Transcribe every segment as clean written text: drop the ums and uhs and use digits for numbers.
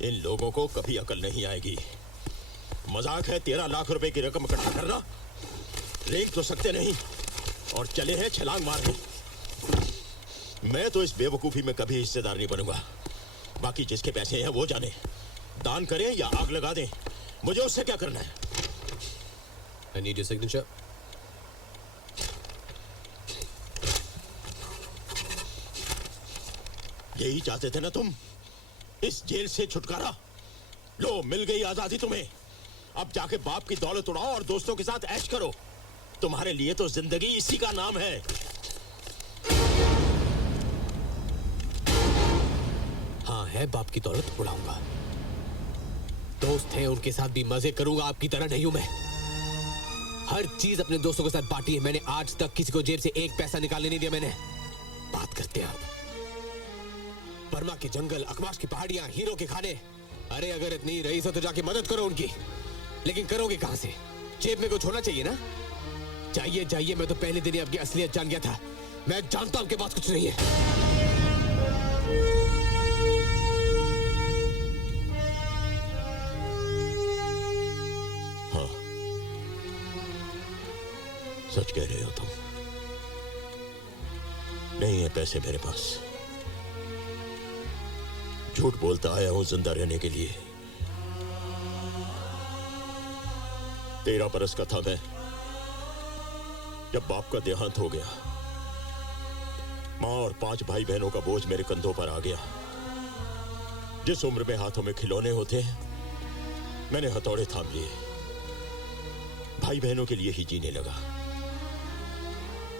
इन लोगों को कभी अकल नहीं आएगी। मजाक है 13 लाख रुपए की रकम इकट्ठा करना। रेंग तो सकते नहीं और चले हैं छलांग मारने। मैं तो इस बेवकूफी में कभी हिस्सेदार नहीं बनूंगा। बाकी जिसके पैसे हैं वो जाने, दान करें या आग लगा दें, मुझे उससे क्या करना है। I need your signature. यही चाहते थे ना तुम, इस जेल से छुटकारा। लो, मिल गई आजादी तुम्हें। अब जाके बाप की दौलत उड़ाओ और दोस्तों के साथ ऐश करो। तुम्हारे लिए तो जिंदगी इसी का नाम है। हाँ है, बाप की दौलत उड़ाऊंगा। दोस्त हैं, उनके साथ भी मजे करूंगा। आपकी तरह नहीं हूं मैं। हर चीज अपने दोस्तों के साथ बांटी है मैंने। आज तक किसी को जेब से एक पैसा निकालने नहीं दिया मैंने। बात करते हैं आप बर्मा के जंगल, अकमाश की पहाड़ियां, हीरो के खाने। अरे अगर इतनी रईस हो तो जाके मदद करो उनकी। लेकिन करोगे कहां से? जेब में कुछ होना चाहिए ना। जाइए जाइए, मैं तो पहले दिन ही आपकी असलियत जान गया था। मैं जानता हूं आपके पास कुछ नहीं है। हाँ, सच कह रहे हो तुम। नहीं है पैसे मेरे पास। झूठ बोलता आया हूं जिंदा रहने के लिए। 13 बरस का था मैं जब बाप का देहांत हो गया। मां और 5 भाई बहनों का बोझ मेरे कंधों पर आ गया। जिस उम्र में हाथों में खिलौने होते मैंने हथौड़े थाम लिए। भाई बहनों के लिए ही जीने लगा।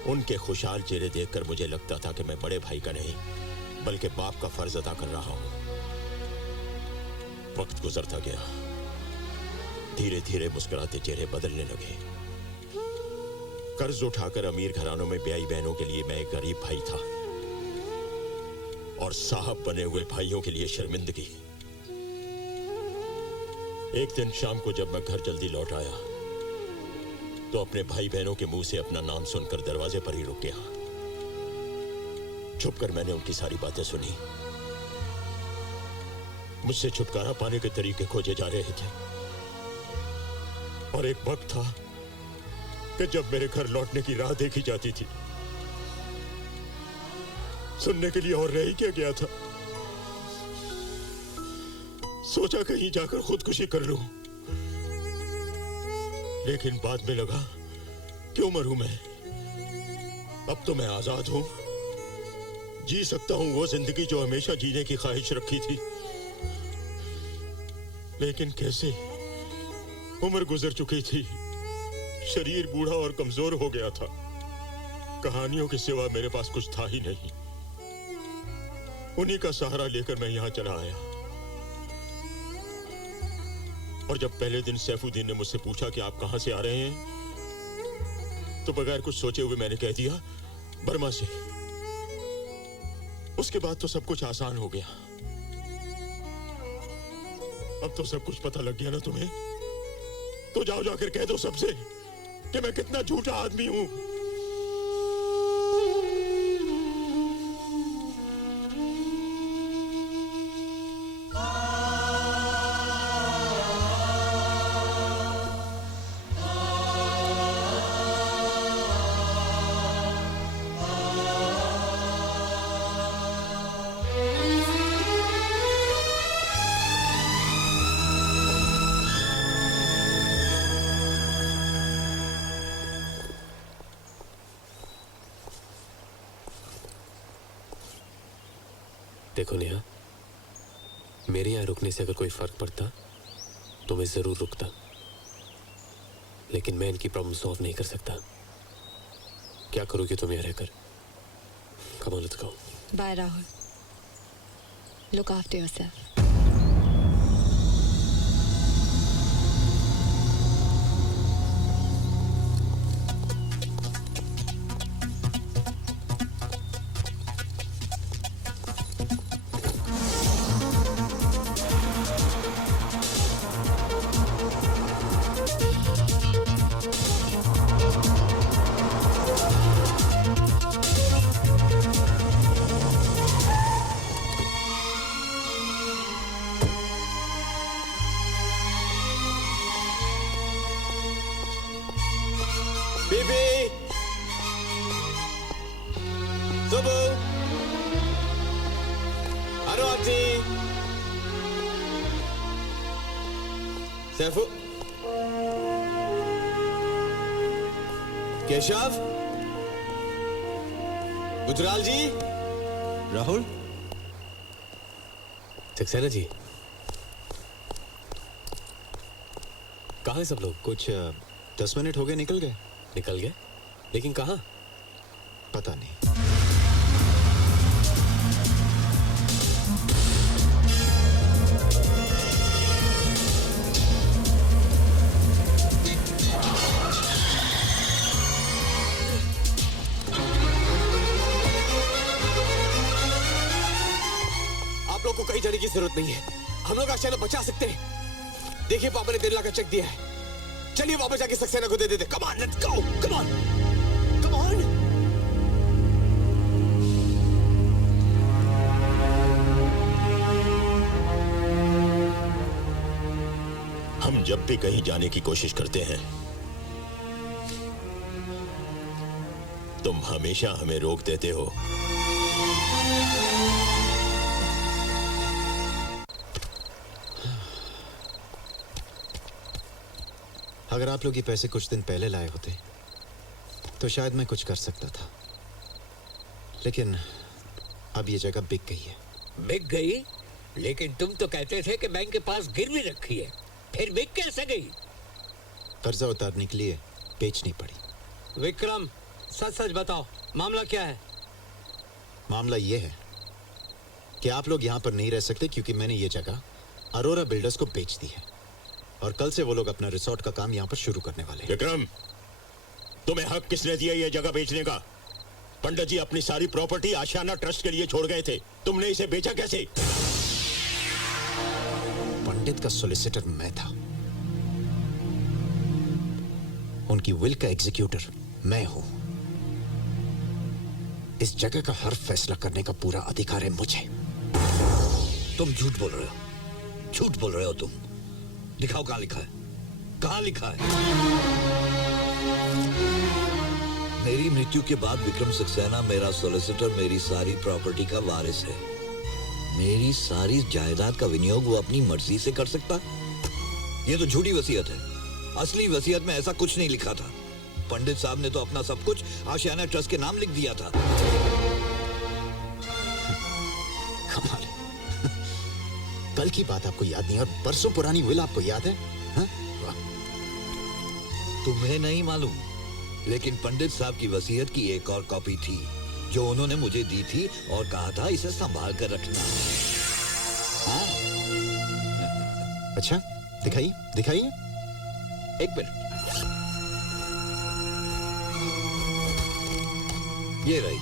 उनके खुशहाल चेहरे देखकर मुझे लगता था कि मैं बड़े भाई का नहीं बल्कि बाप का फर्ज अदा कर रहा हूं। वक्त गुजरता गया। धीरे धीरे मुस्कुराते चेहरे बदलने लगे। कर्ज उठाकर अमीर घरानों में ब्याई बहनों के लिए मैं एक गरीब भाई था और साहब बने हुए भाइयों के लिए शर्मिंदगी। एक दिन शाम को जब मैं घर जल्दी लौट आया तो अपने भाई बहनों के मुंह से अपना नाम सुनकर दरवाजे पर ही रुक गया। छुपकर मैंने उनकी सारी बातें सुनी। मुझसे छुटकारा पाने के तरीके खोजे जा रहे थे और एक वक्त था कि जब मेरे घर लौटने की राह देखी जाती थी। सुनने के लिए और रह ही क्या गया था। सोचा कहीं जाकर खुदकुशी कर लूं, लेकिन बाद में लगा क्यों मरूं मैं। अब तो मैं आजाद हूं, जी सकता हूं वो जिंदगी जो हमेशा जीने की ख्वाहिश रखी थी। लेकिन कैसे? उम्र गुजर चुकी थी, शरीर बूढ़ा और कमजोर हो गया था। कहानियों के सिवा मेरे पास कुछ था ही नहीं। उन्हीं का सहारा लेकर मैं यहां चला आया। और जब पहले दिन सैफुद्दीन ने मुझसे पूछा कि आप कहां से आ रहे हैं, तो बगैर कुछ सोचे हुए मैंने कह दिया बर्मा से। उसके बाद तो सब कुछ आसान हो गया। अब तो सब कुछ पता लग गया ना तुम्हें, तो जाओ जाकर कह दो सबसे कि मैं कितना झूठा आदमी हूं। देखो नेहा, मेरे यहाँ रुकने से अगर कोई फर्क पड़ता तो मैं जरूर रुकता, लेकिन मैं इनकी प्रॉब्लम सॉल्व नहीं कर सकता। क्या करोगे तुम यहाँ रहकर? Come on, let's go. Bye, Rahul. Look after yourself. Saifu, Keshav, Gujral जी, राहुल, सक्सेना जी, कहाँ हैं सब लोग? कुछ 10 मिनट हो गए निकल गए। निकल गए, लेकिन कहाँ? पता नहीं। आप लोग को कहीं जाने की जरूरत नहीं है। हम लोग आशियाना बचा सकते हैं। देखिए पापा ने 1.5 लाख का चेक दिया है। चलिए वापस जाके सक्सेना को दे देते। Come on, let's go, come on, come on. हम जब भी कहीं जाने की कोशिश करते हैं, तुम हमेशा हमें रोक देते हो। अगर आप लोग ये पैसे कुछ दिन पहले लाए होते तो शायद मैं कुछ कर सकता था, लेकिन अब ये जगह बिक गई है। बिक गई? लेकिन तुम तो कहते थे कि बैंक के पास गिरवी रखी है, फिर बिक कैसे गई? कर्जा उतारने के लिए बेचनी पड़ी। विक्रम, सच सच बताओ, मामला क्या है? मामला ये है कि आप लोग यहाँ पर नहीं रह सकते क्योंकि मैंने ये जगह अरोरा बिल्डर्स को बेच दी है, और कल से वो लोग अपना रिसोर्ट का काम यहाँ पर शुरू करने वाले हैं। विक्रम, तुम्हें हक किसने दिया ये जगह बेचने का? पंडित जी अपनी सारी प्रॉपर्टी आशियाना ट्रस्ट के लिए छोड़ गए थे, तुमने इसे बेचा कैसे? पंडित का सॉलिसिटर मैं था, उनकी विल का एग्जीक्यूटर मैं हूं। इस जगह का हर फैसला करने का पूरा अधिकार है मुझे। तुम झूठ बोल रहे हो, झूठ बोल रहे हो तुम। दिखाओ कहाँ लिखा है, कहाँ लिखा है? मेरी मृत्यु के बाद विक्रम सक्सेना मेरा सॉलिसिटर मेरी सारी प्रॉपर्टी का वारिस है। मेरी सारी जायदाद का विनियोग वो अपनी मर्जी से कर सकता? ये तो झूठी वसीयत है। असली वसीयत में ऐसा कुछ नहीं लिखा था। पंडित साहब ने तो अपना सब कुछ आशियाना ट्रस्ट के नाम लिख दिया था। कमाल है। कल की बात आपको याद नहीं और बरसों पुरानी विल आपको याद है? हाँ? वाह। तुम्हें नहीं मालूम, लेकिन पंडित साहब की वसीयत की एक और कॉपी थी जो उन्होंने मुझे दी थी और कहा था इसे संभाल कर रखना। हाँ? अच्छा, दिखाइए दिखाइए। एक मिनट, ये रही।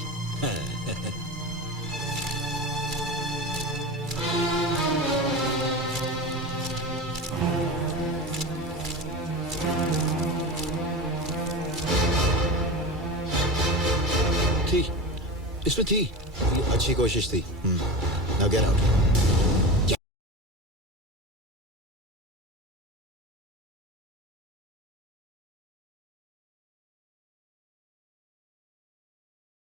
थी, इसमें थी। अच्छी कोशिश थी। Now get out.